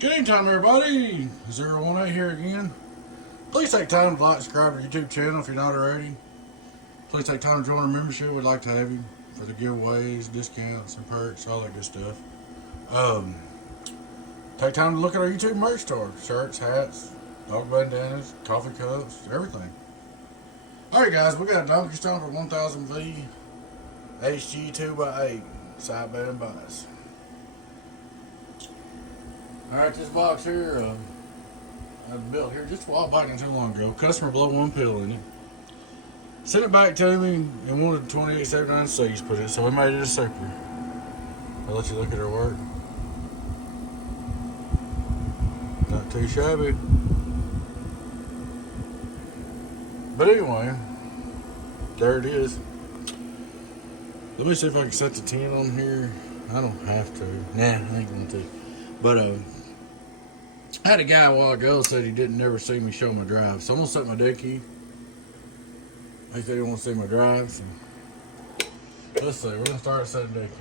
Good evening time everybody, 018 here again. Please take time to like, subscribe to our YouTube channel if you're not already. Please take time to join our membership. We'd like to have you for the giveaways, discounts, and perks, all that good stuff. Take time to look at our YouTube merch store. Shirts, hats, dog bandanas, coffee cups, everything. Alright guys, we got a Donkey Stomper 1000V-HG-2X8 sideband bias. Alright, this box here, I built here just a while back, not too long ago. Customer blew one pill in it. Sent it back to me and wanted 2879C's put it, so we made it a super. I'll let you look at her work. Not too shabby. But anyway, there it is. Let me see if I can set the 10 on here. I don't have to. Nah, I ain't going to. But I had a guy a while ago said he didn't never see me show my drive, so I'm gonna set my dead key. He said he wants to see my drive, so let's see. We're gonna start setting dead key.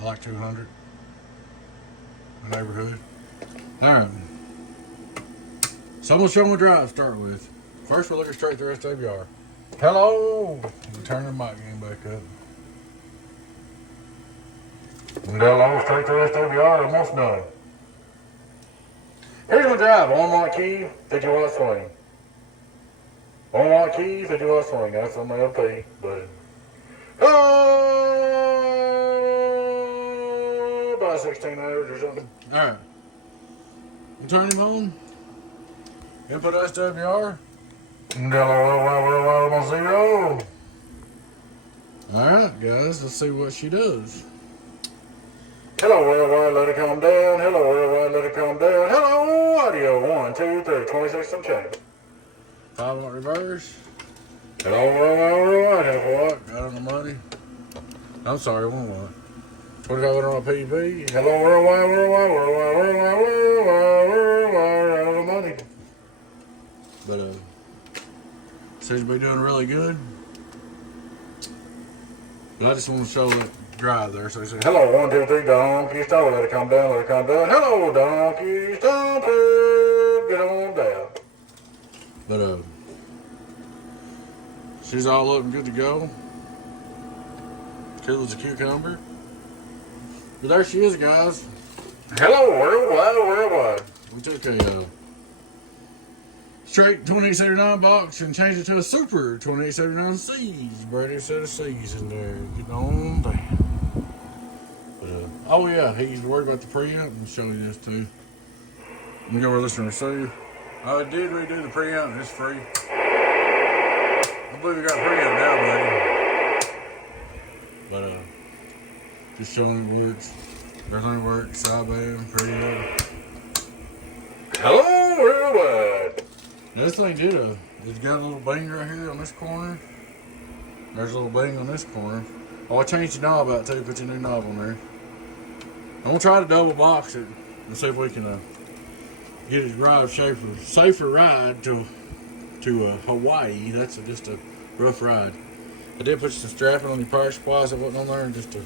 I like 200. My neighborhood. All right. So I'm gonna show my drive to start with. First, we're looking straight through SWR. Hello. Turn the mic game back up. And they'll all straight to SWR, almost done. Here's my drive. On my key, 50-watt swing. On my key, 50-watt swing. That's on my LP, but about 16 hours or something. Alright. You turn him on. Input SWR. And on 0. Alright, guys, let's see what she does. Hello worldwide, let it calm down. Hello worldwide, let it calm down. Hello audio, 1, 2, 3, 26 some change. 5-watt reverse. Hello worldwide, half a watt. Got on the money. I'm sorry, 1 watt. 25 watt on my PV. Hello worldwide, out of the money. But seems to be doing really good. But I just want to show that drive there, so he said, hello, 1, 2, 3, donkey stomper, let it calm down, let it calm down. Hello, donkey stomper, get on down. But she's all looking good to go. Cool as a cucumber. But there she is, guys. Hello, worldwide. We took a straight 2879 box and changed it to a super 2879C's. Brand new set of C's in there. Get on down. Oh yeah, he's worried about the preamp. I'm showing you this too. Let me go over this and receive. I did redo the preamp. It's free. I believe we got preamp now, buddy. But just showing it works. Everything works. Sideband, preamp. Hello, worldwide. Now this thing it's got a little bang right here on this corner. There's a little bang on this corner. Oh, I changed the knob out too. Put your new knob on there. I'm gonna try to double box it and see if we can get his ride safer ride to Hawaii. That's just a rough ride. I did put some strapping on your power supplies that wasn't on there, and just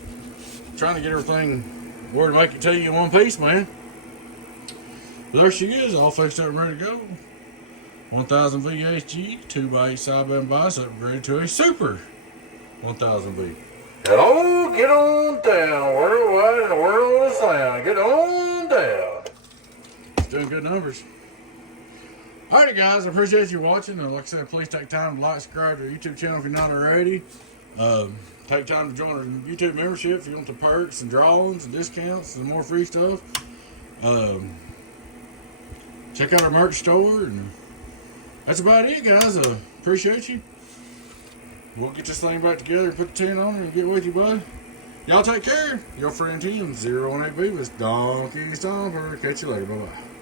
trying to get everything where to make it to you in one piece, man. But there she is, all fixed up and ready to go. 1000V-HG-2X8 sideband bias upgraded to a super 1000V. Hello, get on down. Worldwide in the world of sound. Get on down. It's doing good numbers. Alrighty, guys, I appreciate you watching. And like I said, please take time to like, subscribe to our YouTube channel if you're not already. Take time to join our YouTube membership if you want the perks and drawings and discounts and more free stuff. Check out our merch store. And that's about it, guys. Appreciate you. We'll get this thing back together, put the 10 on it, and get with you, bud. Y'all take care. Your friend Tim, 018V with Donkey Stomper. Catch you later. Bye-bye.